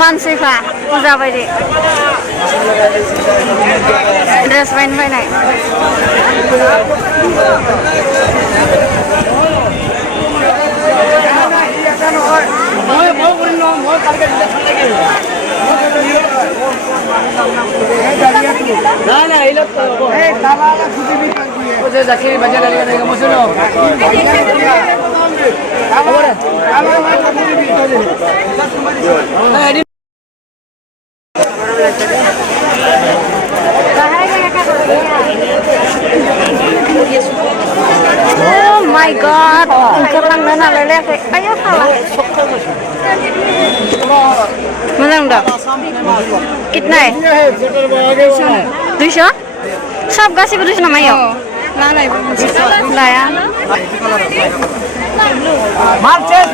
मानसिफ्रा बुरजा बायदि ड्रेस बायनो फैनाय Oh my god, oncurlangan nalar lagi. Ayo salah. Menang dah. Kitna है? 200? सब गासिबो 200 नामा याव? लाया.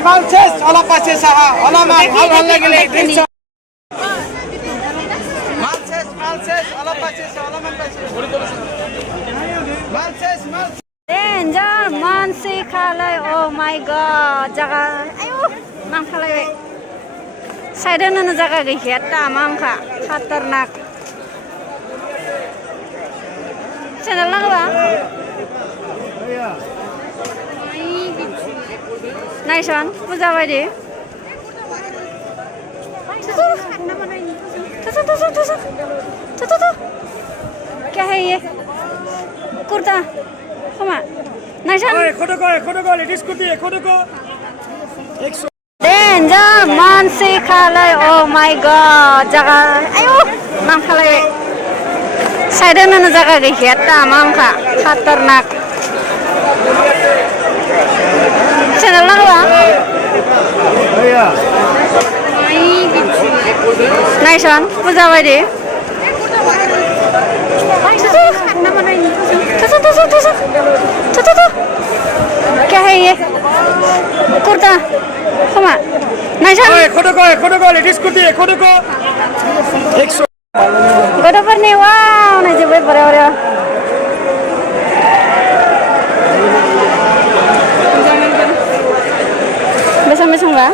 Malces, ola paces aha, ola mal, al lagile 300. Malces, ola paces, ola mal paces. Malces. Danger, mansi khalai. Oh my god, jaga. Ayo, mang khalai. Side na jaga gaya tamam kha, khatarnak. Channel lang ba? Nice one. Puja bhai. तो क्या है ये कुर्ता कमा नाइशन खोटो को ladies kurti है खोटो को 100 danger Mansi खालाय oh my God जगह आयो नाम खालाय साइड न जगह गैया तमाम खा खतरनाक चैनल नागवा नाइशन पूजा बायदि क्या है ये कुर्ता कमा नाइशन खोटो को लेडीज कुर्ती है खोटो को 100 गथ'फोरनि वाव नै जोबोद बरिया बेसेबां बा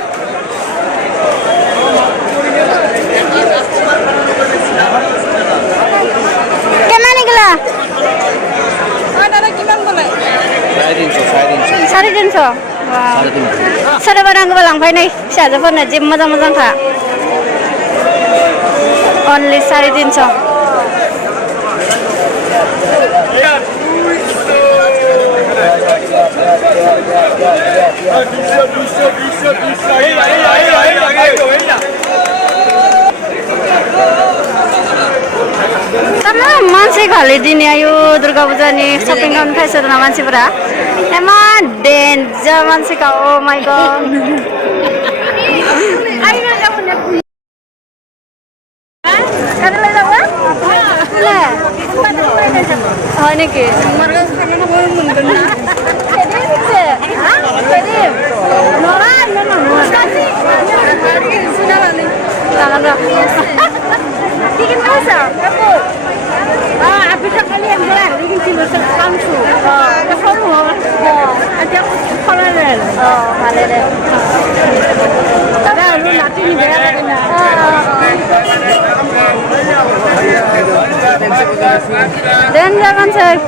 কেমন এগুলা साराय तिनस' सोरबा नांगौबा लांफै नै फिसाजोफोरनो जि मोजां मोजांखा only 350 Karena masih kali dini ayu Durga Puja nih shopping kan kayak seru masih berah. Emang danger masih kau oh my god. Ayo nak punya. Kada lagi apa? Lah. Oh ini ke. Marga sekarang nak bawa mungkin. Kedip ke? Hah? Kedip. Noran, noran. Sudah mana? Tangan dah. Bikin masa? Apa? Bisa kalian jalan, bikin cuma langsung. Ke forum. Ada paralel. Paralel. Ada lu nanti ni bayar kena. Dan jangan saya.